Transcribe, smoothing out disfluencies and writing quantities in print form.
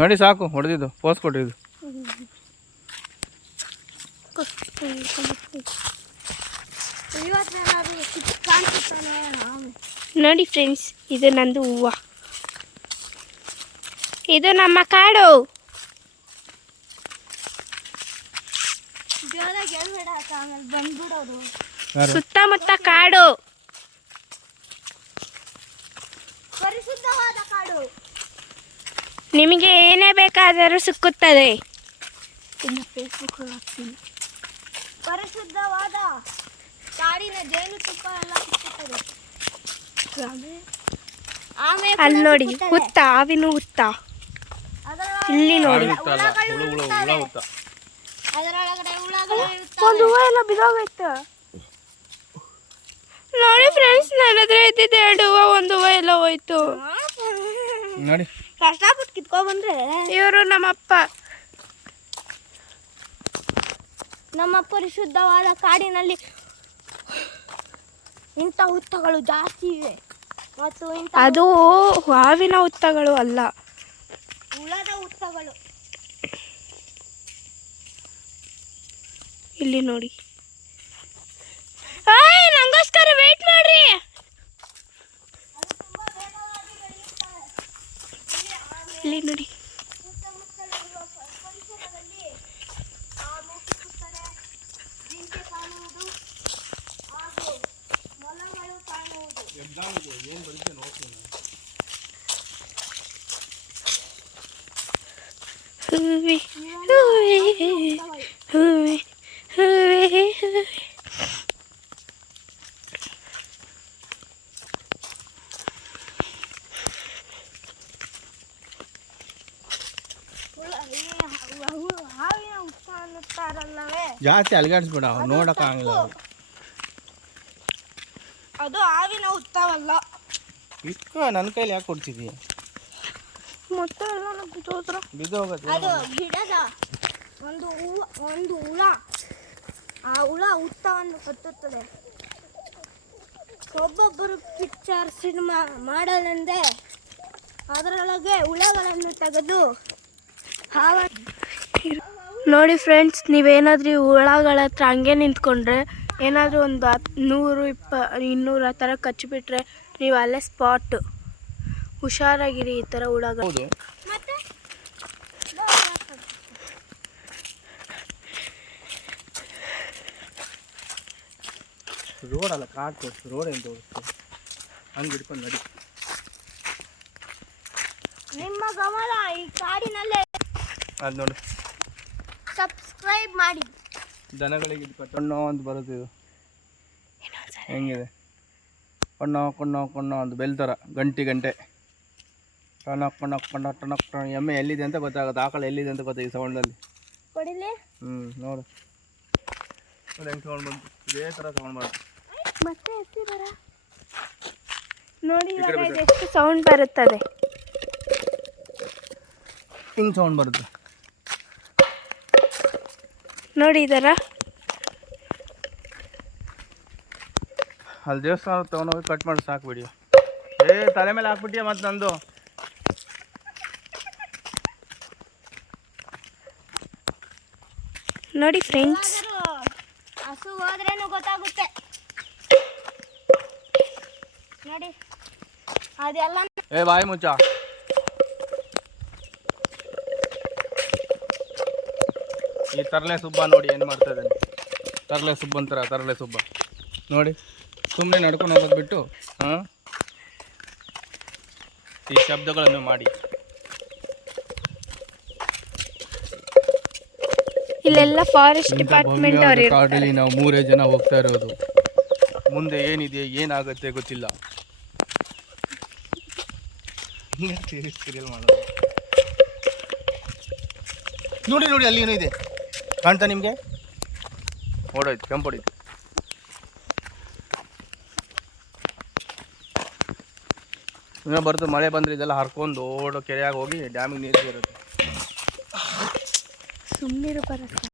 ನೋಡಿ ಸಾಕು ಹೊಡೆದಿದ್ದು ಪೋಸ್ ಕೊಟ್ಟಿದ್ದು. ನೋಡಿ ಫ್ರೆಂಡ್ಸ್, ಇದು ನಂದು ಹೂವು. ಇದು ನಮ್ಮ ಕಾಡು. ಸುತ್ತಮುತ್ತ ಕಾಡು, ಪರಿಶುದ್ಧವಾದ ಕಾಡು. ನಿಮಗೆ ಏನೇ ಬೇಕಾದರೂ ಸಿಕ್ಕುತ್ತದೆ. ಪರಿಶುದ್ಧವಾದ ಕಾಡಿನ ಜೇನುತುಪ್ಪ ಎಲ್ಲ ಸಿಕ್ಕುತ್ತದೆ. ಅಲ್ಲಿ ನೋಡಿ ಹುತ್ತ, ಹಾವಿನ ಹುತ್ತ. ಇಲ್ಲಿ ನೋಡಿ ಅದರೊಳಗಡೆ ಹುಳಗಳು ಒಂದು ಹೂವು ಎಲ್ಲ ಬಿದ್ದೋಗೈತೆ. ನೋಡಿ ಫ್ರೆಂಡ್ಸ್, ನನ್ನ ಹತ್ರ ಇದ್ದಿದ್ದು 2 ಹೂವು, ಒಂದು ಹೂವು ಎಲ್ಲ ಹೋಯ್ತು. ನೋಡಿ ಕಷ್ಟಪಟ್ಟು ಕಿತ್ಕೊಂಡ್ ಬಂದ್ರೆ. ಇವರು ನಮ್ಮಪ್ಪ. ನಮ್ಮ ಪರಿಶುದ್ಧವಾದ ಕಾಡಿನಲ್ಲಿ ಇಂಥ ಹುತ್ತಗಳು ಜಾಸ್ತಿ ಇವೆ ಮತ್ತು ಅದು ಹಾವಿನ ಹುತ್ತಗಳು ಅಲ್ಲ, ಹುಳದ ಹುತ್ತಗಳು. ಇಲ್ಲಿ ನೋಡಿ. ನಂಗೋಸ್ಕರ ವೇಟ್ ಮಾಡ್ರಿ. ಇಲ್ಲಿ ನೋಡಿ. ಹೂವೆ ಹೂವೆ ಹೂವೆ ಹೂವೆ ಹೂವೆ. ಹಾವಿನ ಹುತ್ತ ಅನ್ನುತ್ತಾರಲ್ಲವೇ, ಜಾಸ್ತಿ ಅಲ್ಗಾಡಿಸ್ಬೇಡ, ನೋಡಕ್ ಆಗಲ್ಲ. ಅದು ಹಾವಿನ ಹುತ್ತವಲ್ಲ. ಇಕ್ಕ ನನ್ನ ಕೈಲಿ ಯಾಕೆ ಕೊಡ್ತಿದ್ದೀಯ? ಮತ್ತೆ ಎಲ್ಲ ಬಿದ್ದೋಗತ್ತೆ. ಅದು ಗಿಡದ ಒಂದು ಹುಳ. ಆ ಹುಳ ಹುತ್ತವನ್ನು ಕಟ್ಟುತ್ತದೆ. ಒಬ್ಬೊಬ್ಬರು ಪಿಕ್ಚರ್ ಸಿನಿಮಾ ಮಾಡಲೆಂದೇ ಅದರೊಳಗೆ ಹುಳಗಳನ್ನು ತೆಗೆದು ನೋಡಿ ಫ್ರೆಂಡ್ಸ್, ನೀವೇನಾದ್ರೂ ಹುಳಗಳ ಹತ್ರ ಹಂಗೆ ನಿಂತ್ಕೊಂಡ್ರೆ ಏನಾದರೂ ಒಂದು 100, 200 ಆ ಥರ ಕಚ್ಚಿಬಿಟ್ರೆ ನೀವು ಅಲ್ಲೇ ಸ್ಪಾಟ್. ಹುಷಾರಾಗಿರಿ ಈ ಥರ ಹುಳಗಳು. ಹೌದು, ಮತ್ತೆ ರೋಡ್ ಅಲ್ಲ, ಕಾಡು ತೋರಿಸ್ತು. ರೋಡ್ ಏನು ತೋರಿಸ್ತು? ಹಂಗೆ ಹಿಡ್ಕೊಂಡು ನಡಿ. ನಿಮ್ಮ ಗಮನ ಈ ಕಾಡಿನಲ್ಲೇ. ಅದು ನೋಡಿ, ಸಬ್ಸ್ಕ್ರೈಬ್ ಮಾಡಿ. ದನಗಳಿಗೆ ಇದು ಕಟ್ಟಣ್ಣೋ ಅಂತ ಬರುತ್ತೆ. ಇದು ಹೆಂಗಿದೆ? ಕೊಂಡೋ ಅಂತ ಬೆಲ್ ಥರ ಗಂಟೆ ಟೊಣಕ್ ಎಮ್ಮೆ ಎಲ್ಲಿದೆ ಅಂತ ಗೊತ್ತಾಗುತ್ತೆ, ಆಕಳ ಎಲ್ಲಿದೆ ಅಂತ ಗೊತ್ತಾಗ ಈ ಸೌಂಡಲ್ಲಿ. ಕೊಡಿಲಿ. ನೋಡು ಹೆಂಗೆ ಸೌಂಡ್ ಬಂತು. ಇದೇ ಥರ ಸೌಂಡ್ ಬರುತ್ತೆ. ಮತ್ತೆ ಎತ್ತಿದಾರ ನೋಡಿ, ಎಷ್ಟು ಸೌಂಡ್ ಬರುತ್ತದೆ. ಹಿಂಗೆ ಸೌಂಡ್ ಬರುತ್ತೆ ನೋಡಿ ಇದರ. ಅಲ್ಲಿ ದೇವಸ್ಥಾನ ತೊಗೊಂಡೋಗಿ ಕಟ್ ಮಾಡಿ ಸಾಕ್ಬಿಡಿ. ತಲೆ ಮೇಲೆ ಹಾಕ್ಬಿಟ್ಟಿಯ ಮತ್ತೆ ನಂದು. ನೋಡಿ ಫ್ರೆಂಡ್ಸ್, ಹಸು ಹೋದ್ರೇನು ಗೊತ್ತಾಗುತ್ತೆ ನೋಡಿ. ಅದೆಲ್ಲ ಬಾಯಿ ಮುಚ್ಚ. ಈ ತರಲೆ ಸುಬ್ಬ ನೋಡಿ ಏನು ಮಾಡ್ತಾ ಇದ್ದಾನೆ. ತರಲೆ ಸುಬ್ಬ ಅಂತಾರ, ತರಲೆ ಸುಬ್ಬ ನೋಡಿ. ಸುಮ್ಮನೆ ನಡ್ಕೊಂಡು ಹೋಗೋದು ಬಿಟ್ಟು ಈ ಶಬ್ದಗಳನ್ನು ಮಾಡಿ. ಇಲ್ಲೆಲ್ಲ ಫಾರೆಸ್ಟ್ ಡಿಪಾರ್ಟ್ಮೆಂಟ್ ಅವರು. ಕಾಡಲ್ಲಿ ನಾವು 3 ಜನ ಹೋಗ್ತಾ ಇರೋದು. ಮುಂದೆ ಏನಿದೆ ಏನಾಗುತ್ತೆ ಗೊತ್ತಿಲ್ಲ. ನೋಡಿ ನೋಡಿ, ಅಲ್ಲಿ ಏನೋ ಇದೆ ಕಾಣ್ತಾ ನಿಮಗೆ? ಓಡೋಯ್ತು, ಕೆಂಪೊಡಿತು. ಇನ್ನೂ ಬರ್ತದೆ. ಮಳೆ ಬಂದರೆ ಇದೆಲ್ಲ ಹರ್ಕೊಂಡು ಓಡೋ ಕೆರೆಯಾಗಿ ಹೋಗಿ ಡ್ಯಾಮಿಗೆ ನೀರು ಬರುತ್ತೆ. ಸುಮ್ಮನಿರು ಬರುತ್ತೆ.